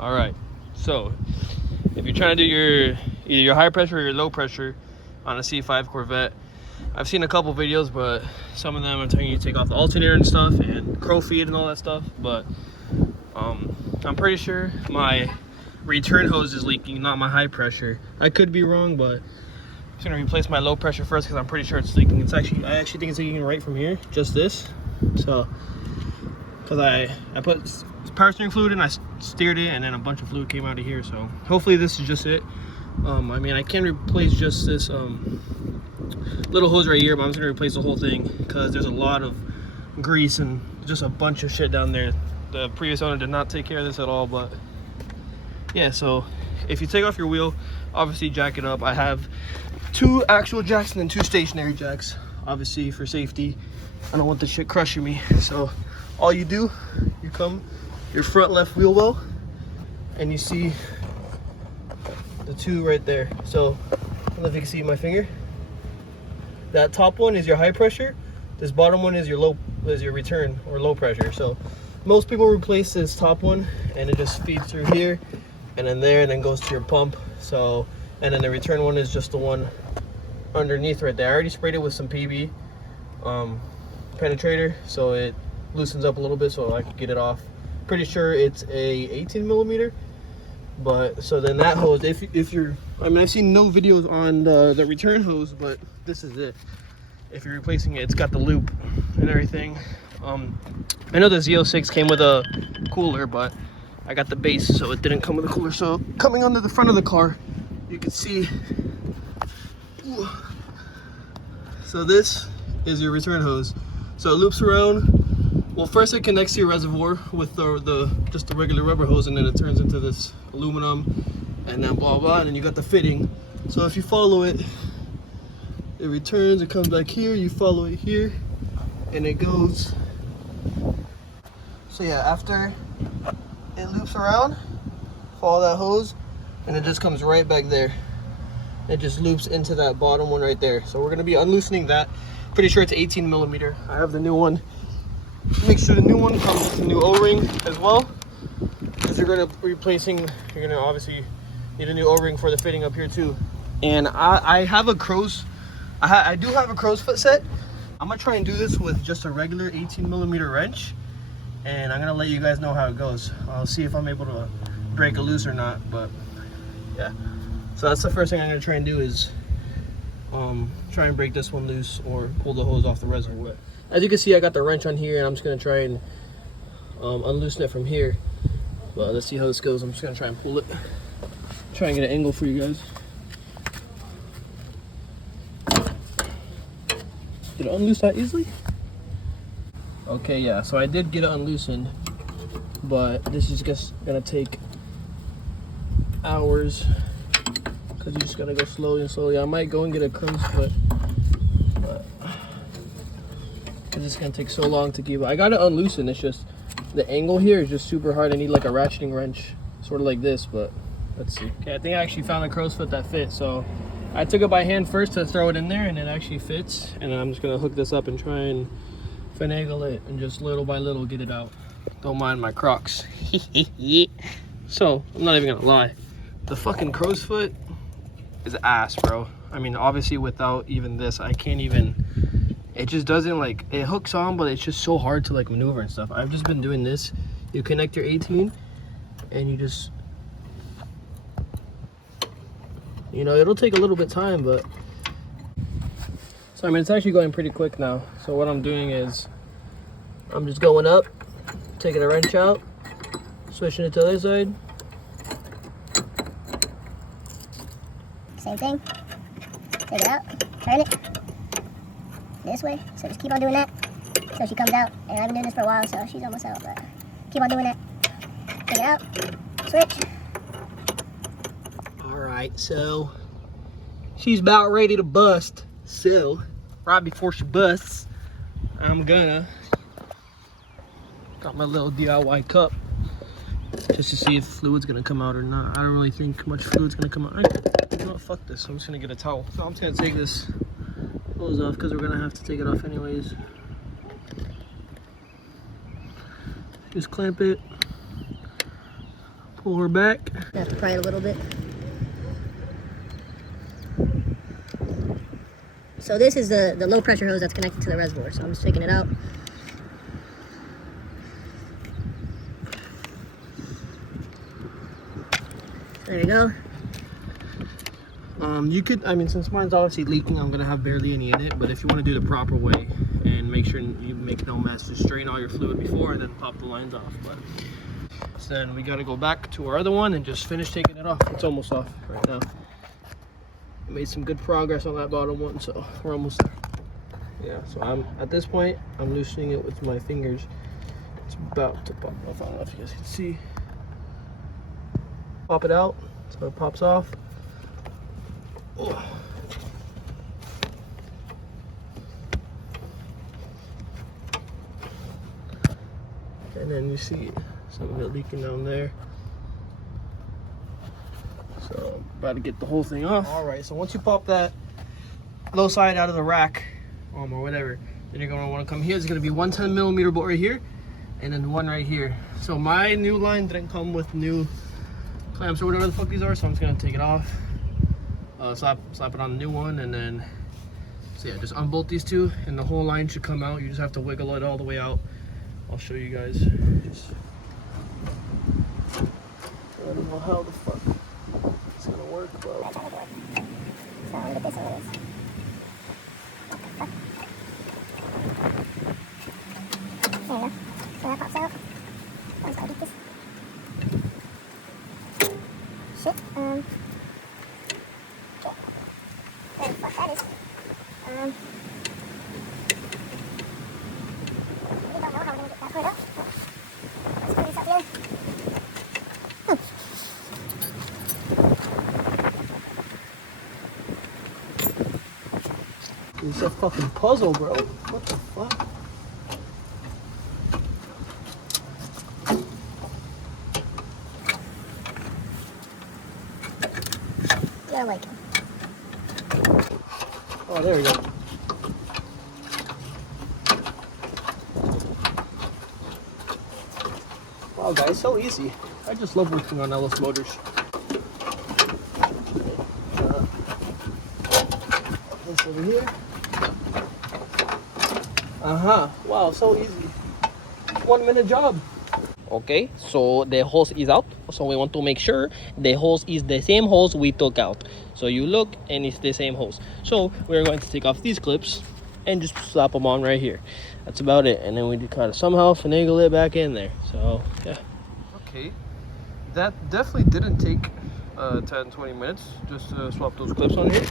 All right, so if you're trying to do either your high pressure or your low pressure on a C5 Corvette, I've seen a couple videos, but some of them are telling you to take off the alternator and stuff and crow feed and all that stuff, but I'm pretty sure my return hose is leaking, not my high pressure. I could be wrong, but I'm just gonna replace my low pressure first because I'm pretty sure it's leaking. I actually think it's leaking right from here, just this. So, because I put power steering fluid in, I steered it, and then a bunch of fluid came out of here. So hopefully this is just it. I mean, I can replace just this little hose right here, but I'm just gonna replace the whole thing because there's a lot of grease and just a bunch of shit down there. The previous owner did not take care of this at all, but yeah. So if you take off your wheel, obviously jack it up. I have 2 actual jacks and then 2 stationary jacks, obviously for safety. I don't want the shit crushing me. So all you do, you come your front left wheel well, and you see the 2 right there. So I don't know if you can see my finger. That top one is your high pressure. This bottom one is your return or low pressure. So most people replace this top one and it just feeds through here and then there and then goes to your pump. So, and then the return one is just the one underneath right there. I already sprayed it with some PB penetrator, so it loosens up a little bit so I can get it off. Pretty sure it's a 18mm, but so then that hose, if you're, I mean, I've seen no videos on the return hose, but this is it. If you're replacing it, it's got the loop and everything. I know the Z06 came with a cooler, but I got the base, so it didn't come with a cooler. So coming onto the front of the car, you can see, so this is your return hose. So it loops around. Well, first it connects to your reservoir with just the regular rubber hose, and then it turns into this aluminum, and then blah blah, and then you got the fitting. So if you follow it, it returns, it comes back here, you follow it here, and it goes. So yeah, after it loops around, follow that hose, and it just comes right back there. It just loops into that bottom one right there. So we're gonna be unloosening that. Pretty sure it's 18mm. I have the new one. Make sure the new one comes with the new O-ring as well, because you're gonna you're gonna obviously need a new O-ring for the fitting up here too. And I have a I do have a crow's foot set. I'm gonna try and do this with just a regular 18mm wrench, and I'm gonna let you guys know how it goes. I'll see if I'm able to break it loose or not, but yeah. So that's the first thing I'm gonna try and do is try and break this one loose or pull the hose off the reservoir. As you can see, I got the wrench on here, and I'm just gonna try and unloosen it from here. But let's see how this goes. I'm just gonna try and pull it, try and get an angle for you guys. Did it unloose that easily? Okay, yeah, so I did get it unloosened, but this is just gonna take hours because you just gotta go slowly and slowly. I might go and get a crow's foot, but because it's gonna take so long to keep it. I got it unloosened, it's just the angle here is just super hard. I need like a ratcheting wrench, sort of like this, but let's see. Okay, I think I actually found a crow's foot that fits, so I took it by hand first to throw it in there, and it actually fits. And I'm just gonna hook this up and try and finagle it and just little by little get it out. Don't mind my Crocs. So I'm not even gonna lie, the fucking crow's foot is ass, bro. I mean, obviously without even this, I can't even, it just doesn't, like, it hooks on, but it's just so hard to like maneuver and stuff. I've just been doing this. You connect your 18 and you just, you know, it'll take a little bit of time, but so I mean, it's actually going pretty quick now. So what I'm doing is I'm just going up, taking a wrench out, switching it to the other side. Same thing. Take it out, turn it this way. So just keep on doing that so she comes out. And I've been doing this for a while, so she's almost out, but keep on doing that. Take it out, switch. Alright, so she's about ready to bust. So right before she busts, I'm gonna got my little DIY cup just to see if fluid's gonna come out or not. I don't really think much fluid's gonna come out. You know what, fuck this. I'm just gonna get a towel. So I'm just gonna take this hose off because we're gonna have to take it off anyways. Just clamp it, Pull her back. Have to pry it a little bit. So this is the low pressure hose that's connected to the reservoir. So I'm just taking it out. There you go. You could, I mean, since mine's obviously leaking, I'm gonna have barely any in it, but if you want to do the proper way and make sure you make no mess, just strain all your fluid before and then pop the lines off. But so then we gotta go back to our other one and just finish taking it off. It's almost off right now. Made some good progress on that bottom one, so we're almost there. Yeah, so I'm at this point, I'm loosening it with my fingers. It's about to pop off. I don't know if you guys can see. Pop it out so it pops off. Oh. And then you see some of it leaking down there. So I'm about to get the whole thing off. All right, so once you pop that low side out of the rack or whatever, then you're gonna wanna come here. There's gonna be 110mm bolt right here and then one right here. So my new line didn't come with new clamps or whatever the fuck these are, so I'm just gonna take it off. Slap it on the new one, and then so yeah, just unbolt these two and the whole line should come out. You just have to wiggle it all the way out. I'll show you guys. Just, I don't know how the fuck it's gonna work, but That's how it works. So I'm gonna get this over this. There you go. So that pops out. Once I get this. Shit. Okay. Where the fuck that is. I don't know how we're gonna get that part up. Let's put this up here. it's a fucking puzzle, bro. What the fuck? You're like him. Oh, there we go. Wow, guys, so easy. I just love working on LS motors. This over here. Wow, so easy. 1 minute job. Okay, so the hose is out. So we want to make sure the hose is the same hose we took out. So you look and it's the same hose. So we're going to take off these clips and just slap them on right here. That's about it. And then we kind of somehow finagle it back in there. So yeah. Okay, that definitely didn't take 10-20 minutes just to swap those clips on here.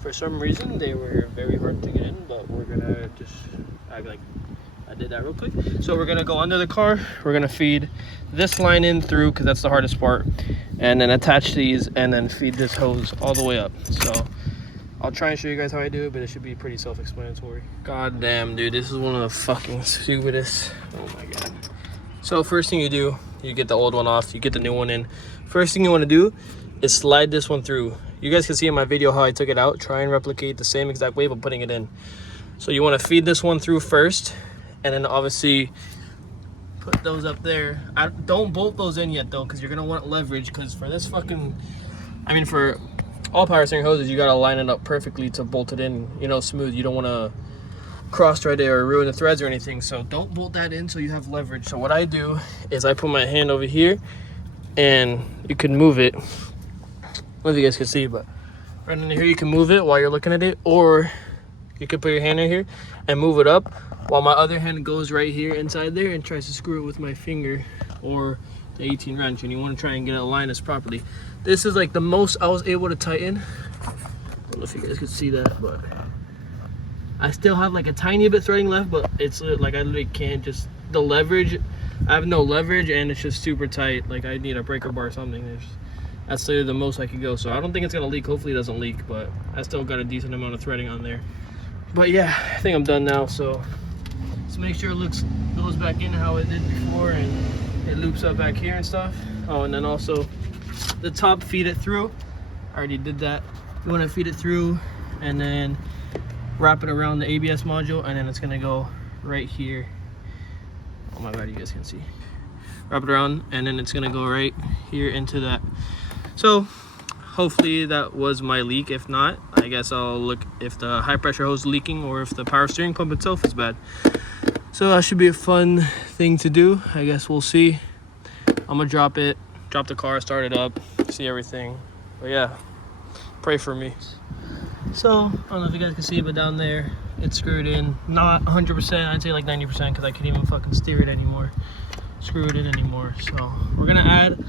For some reason they were very hard to get in, but we're gonna just act like I did that real quick. So we're gonna go under the car, we're gonna feed this line in through because that's the hardest part, and then attach these and then feed this hose all the way up. So I'll try and show you guys how I do it, but it should be pretty self-explanatory. God damn, dude, this is one of the fucking stupidest. Oh my god. So first thing you do, you get the old one off, you get the new one in. First thing you want to do is slide this one through. You guys can see in my video how I took it out. Try and replicate the same exact way but putting it in. So you want to feed this one through first, and then obviously put those up there. Don't bolt those in yet though, because you're gonna want leverage, because for this fucking, I mean, for all power steering hoses, you gotta line it up perfectly to bolt it in, you know, smooth. You don't want to cross thread it or ruin the threads or anything, so don't bolt that in so you have leverage. So what I do is I put my hand over here, and you can move it. I don't know if you guys can see, but right in here you can move it while you're looking at it, or you can put your hand in here and move it up while my other hand goes right here inside there and tries to screw it with my finger or the 18 wrench, and you want to try and get it aligned as properly. This is like the most I was able to tighten. I don't know if you guys could see that, but I still have like a tiny bit threading left, but it's like I literally can't just, the leverage, I have no leverage and it's just super tight. Like I need a breaker bar or something. That's literally the most I could go. So I don't think it's gonna leak. Hopefully it doesn't leak, but I still got a decent amount of threading on there. But yeah, I think I'm done now. So let's make sure it goes back in how it did before, and it loops up back here and stuff. Oh, and then also the top, feed it through. I already did that. You want to feed it through and then wrap it around the ABS module, and then it's gonna go right here. Oh my god, you guys can see. wrap it around, and then it's gonna go right here into that. So hopefully that was my leak. If not, I guess I'll look if the high pressure hose is leaking or if the power steering pump itself is bad. So that should be a fun thing to do. I guess we'll see. I'm gonna drop the car, start it up, see everything. But yeah, pray for me. So I don't know if you guys can see it, but down there it's screwed in. Not 100%, I'd say like 90%, because I can't even fucking steer it anymore, screw it in anymore. So we're gonna add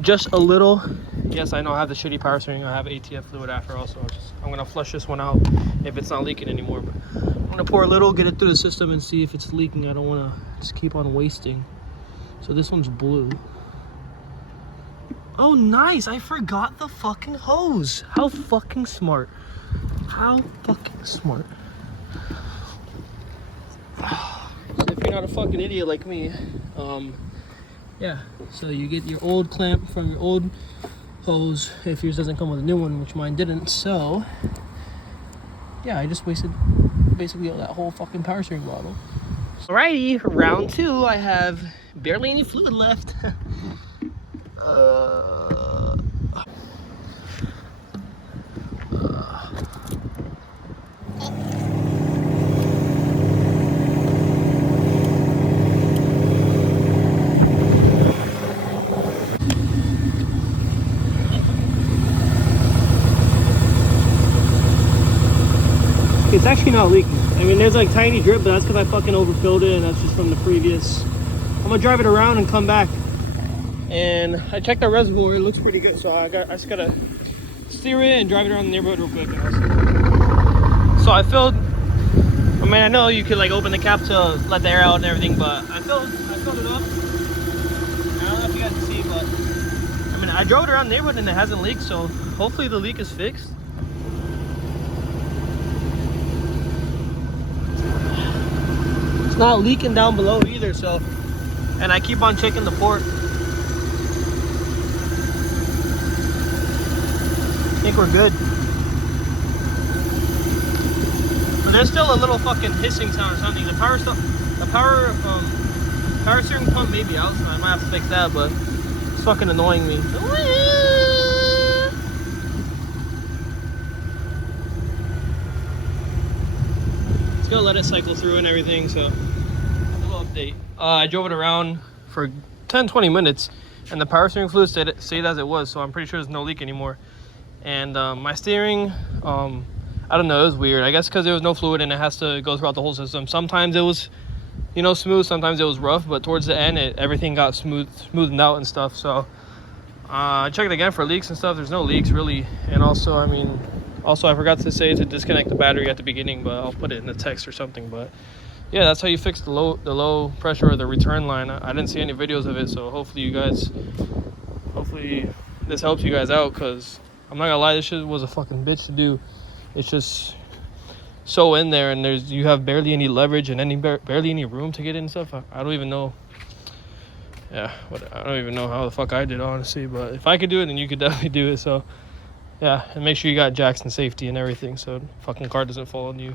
just a little. Yes, I know I have the shitty power steering. I have ATF fluid after also. I'm gonna flush this one out if it's not leaking anymore. But I'm gonna pour a little, get it through the system, and see if it's leaking. I don't wanna just keep on wasting. So this one's blue. Oh, nice! I forgot the fucking hose. How fucking smart. How fucking smart. So if you're not a fucking idiot like me, yeah, so you get your old clamp from your old hose if yours doesn't come with a new one, which mine didn't. So yeah, I just wasted basically that whole fucking power steering bottle. Alrighty, round 2. I have barely any fluid left. It's actually not leaking. I mean, there's like tiny drip, but that's because I fucking overfilled it, and that's just from the previous. I'm gonna drive it around and come back. And I checked the reservoir, it looks pretty good, so I just gotta steer it and drive it around the neighborhood real quick. So I filled, I mean, I know you could like open the cap to let the air out and everything, but I filled it up. I don't know if you guys can see, but I mean, I drove it around the neighborhood and it hasn't leaked, so hopefully the leak is fixed. It's not leaking down below either, so, and I keep on checking the port. I think we're good. But there's still a little fucking hissing sound or something. The power steering pump may be out, so I might have to fix that, but it's fucking annoying me. It's gonna let it cycle through and everything, so a little update. I drove it around for 10-20 minutes and the power steering fluid stayed as it was, so I'm pretty sure there's no leak anymore. And my steering, I don't know, it was weird. I guess because there was no fluid and it has to go throughout the whole system. Sometimes it was, you know, smooth, sometimes it was rough, but towards the end, everything got smoothed out and stuff. So I checked again for leaks and stuff. There's no leaks really. And also, I mean, I forgot to say to disconnect the battery at the beginning, but I'll put it in the text or something. But yeah, that's how you fix the low pressure or the return line. I didn't see any videos of it, so hopefully this helps you guys out, because I'm not gonna lie, this shit was a fucking bitch to do. It's just so in there, and you have barely any leverage and barely any room to get in stuff. I don't even know. Yeah, I don't even know how the fuck I did, honestly. But if I could do it, then you could definitely do it. So yeah, and make sure you got jacks and safety and everything, so the fucking car doesn't fall on you.